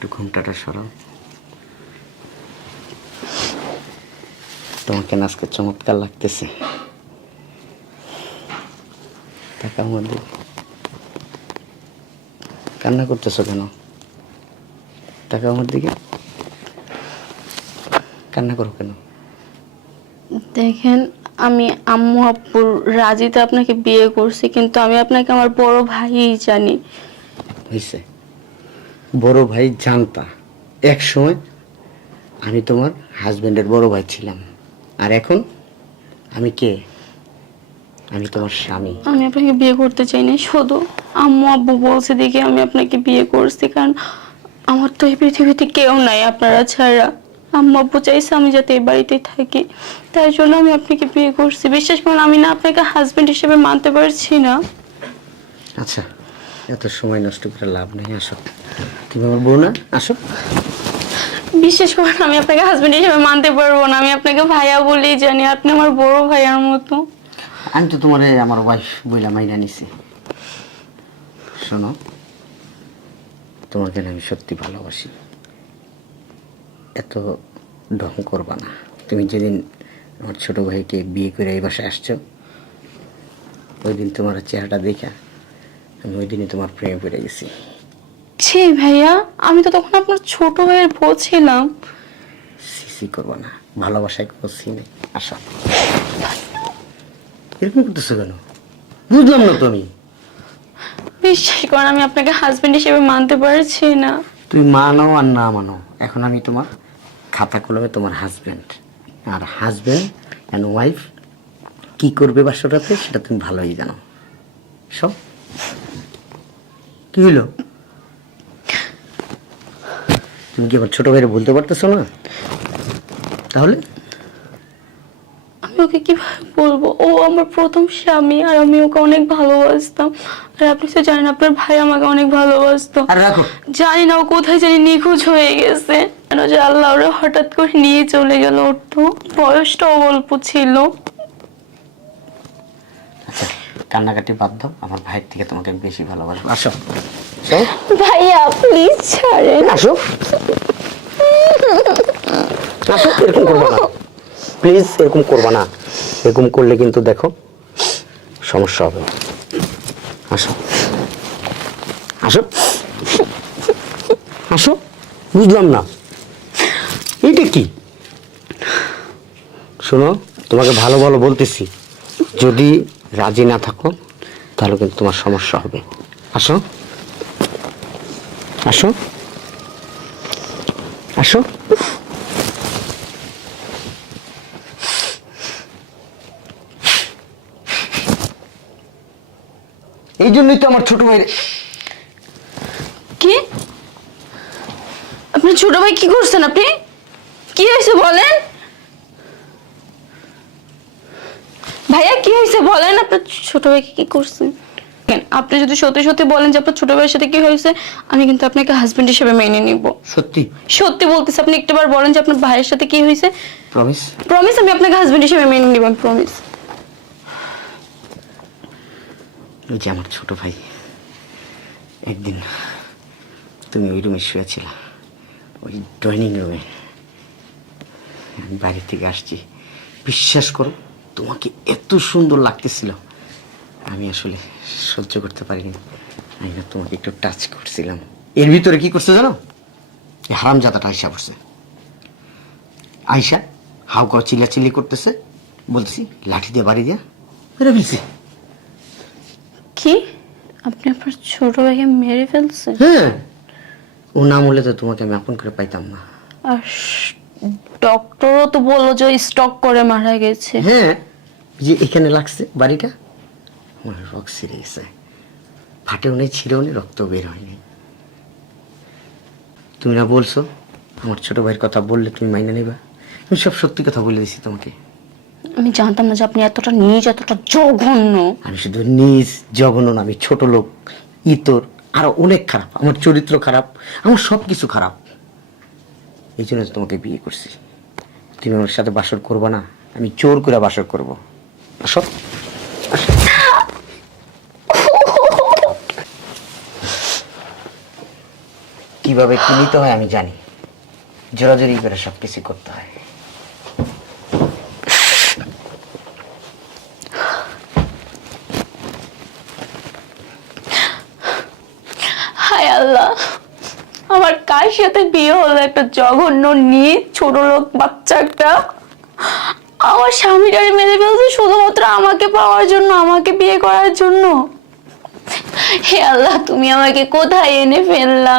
একটু ঘুমটাটা সরাও। তোমাকে না আজকে চমৎকার লাগতেছে। টাকা মধ্যে কান্না করতেছো কেন? টাকা আমার দিকে কান্না করো কেন? দেখেন, আমি আম্মু আব্বুর রাজিতে আপনাকে বিয়ে করছি, কিন্তু আমি আপনাকে আমার বড় ভাইই জানি। হয়েছে, বড় ভাই জানতা। এক সময় আমি তোমার হাজবেন্ডের বড় ভাই ছিলাম, আর এখন আমি কে? আমি তোমার স্বামী। আমি আপনাকে বিয়ে করতে চাইনি, শুধু আম্মু আব্বু বলছে দেখে আমি আপনাকে বিয়ে করছি। কারণ আমার তো এই পৃথিবীতে কেউ নাই আপনারা ছাড়া। আম্মু আব্বু চাইছে আমি যাতে এই বাড়িতেই থাকি, তাই জন্য আমি আপনাকে বিয়ে করছি। বিশ্বাস করুন, আমি না আপনাকে হাজবেন্ড হিসেবে মানতে পারছি না। আচ্ছা, এত সময় নষ্ট করে লাভ নেই, আসো। তুমি আমার বউ না? আসো। বিশ্বাস করুন, আমি আপনাকে হাজবেন্ড হিসেবে মানতে পারবো না। আমি আপনাকে ভাইয়া বলেই জানি, আপনি আমার বড় ভাইয়ার মতো। আমি তো তোমার আমার ওয়াইফ বইলা মাইনা নিছি। শোনো, তোমাকে না আমি সত্যি ভালোবাসি। এত ঢং করবা না। তুমি যেদিন আমার ছোট ভাইকে বিয়ে করে এই বাসায় আসছো, ওই দিন তোমার চেহারাটা দেখা আমি ওই দিনই তোমার প্রেমে পড়ে গেছি। ছি ভাইয়া, আমি তো তখন আপনার ছোট ভাইয়ের বউ ছিলাম। সিসি করবা না, ভালোবাসায় কোনো সি নেই। আসো। এরকম করতেছো কেন? বুঝলাম না। তুমি বিশ্বাস করেন, আমি আপনাকে হাজবেন্ড হিসেবে মানতে পারছি না। তুমি মানো আর না মানো, এখন আমি তোমার খাতা কলমে তোমার হাজবেন্ড। আর হাজবেন্ড অ্যান্ড ওয়াইফ কি করবে বাসরাতে সেটা তুমি ভালোই জানো। সব কি হইলো? তুমি কি আমার ছোট ভাইরে বলতে পারতেছো না? তাহলে আমি ওকে কিভাবে বলবো? ও আমার প্রথম স্বামী, আর আমি ওকে অনেক ভালোবাসতাম। আর আপনি তো জানেন আপনার ভাই আমাকে অনেক ভালোবাসতো। আর রাখো। জানি না ও কোথায় জানি নিখোঁজ হয়ে গেছে, কেন যে আল্লাহ ওরা হঠাৎ করে নিয়ে চলে গেল। ওর তো বয়সটাও অল্প ছিল। আচ্ছা, কান্নাকাটি বাদ দাও। আমার ভাইয়ের থেকে তোমাকে আমি বেশি ভালোবাসবো। আসো। ভাইয়া প্লিজ ছাড়েন। আসো। আসো, এরকম করবো না প্লিজ, এরকম করবা না। এরকম করলে কিন্তু দেখো সমস্যা হবে। আসো আসো আসো। বুঝলাম না, এইটা কি? শোনো, তোমাকে ভালো ভালো বলতেছি, যদি রাজি না থাকো তাহলে কিন্তু তোমার সমস্যা হবে। আসো আসো আসো। এই জন্যই তো আমার ছোট ভাই। কি? আপনার ছোট ভাই কি করছেন? আপনি কি হয়েছে বলেন ভাইয়া, কি হয়েছে বলেন? আপনার ছোট ভাইকে কি করছেন? আপনি যদি সত্যি সত্যি বলেন যে আপনার ছোট ভাইয়ের সাথে কি হয়েছে, আমি কিন্তু আপনাকে হাজবেন্ড হিসেবে মেনে নিব। সত্যি সত্যি বলতেছি। আপনি একটাবার বলেন যে আপনার ভাইয়ের সাথে কি হয়েছে। প্রমিস। প্রমিস, আমি আপনাকে হাজবেন্ড হিসেবে মেনে নিব, আমি প্রমিস। ওই যে আমার ছোট ভাই, একদিন তুমি ওই রুমে শুয়েছিল, ওই ডাইনিং রুমে। আমি বাইরে থেকে আসছি, বিশ্বাস করো তোমাকে এত সুন্দর লাগতেছিল, আমি আসলে সহ্য করতে পারিনি। আমি না তোমাকে একটু টাচ করছিলাম। এর ভিতরে কি করছে জানো? হারামজাদাটা আয়সা পড়ছে। আয়সা হাউ কাউ চিল্লাচিল্লি করতেছে, বলতেছি লাঠি দিয়ে বাড়ি দিয়া মেরে ফেলছি। কি? আপনি আপনার ছোট ভাইকে মেরে ফেলছেন? হ্যাঁ, ও নাম হলে তো তোমাকে আমি আপন করে পাইতাম না। আর ডক্টরও তো বললো যে স্টক করে মারা গেছে। হ্যাঁ, যে এখানে লাগছে বাড়িটা, আমার রক ছিঁড়ে গেছে, ফাটেও নেই, ছিঁড়েও নেই, রক্ত বের হয়নি। তুমি না বলছো আমার ছোট ভাইয়ের কথা বললে তুমি মাইনে নেবা? আমি সব সত্যি কথা বলে দিছি তোমাকে। আমি জানতাম না যে আপনি এতটা নিজ, এতটা জঘন্য। আমি শুধু নিজ জঘন্য না, আমি ছোট লোক, ইতর, আরো অনেক খারাপ। আমার চরিত্র খারাপ, আমার সব কিছু খারাপ। এই জন্য তো তোমাকে বিয়ে করছি। তুমি আমার সাথে বাসর করবো না, আমি জোর করে বাসর করবো। আসো আসো। কি কিভাবে কি নিতে হয় আমি জানি, জোরাজোরি করে সব কিছু করতে হয়। হায় আল্লাহ, আমার কার সাথে বিয়ে হলো? একটা জঘন্য নীচ ছোট লোক বাচ্চা একটা আমার স্বামীটারে মেরে ফেলছে শুধুমাত্র আমাকে পাওয়ার জন্য, আমাকে বিয়ে করার জন্য। হে আল্লাহ, তুমি আমাকে কোথায় এনে ফেললা?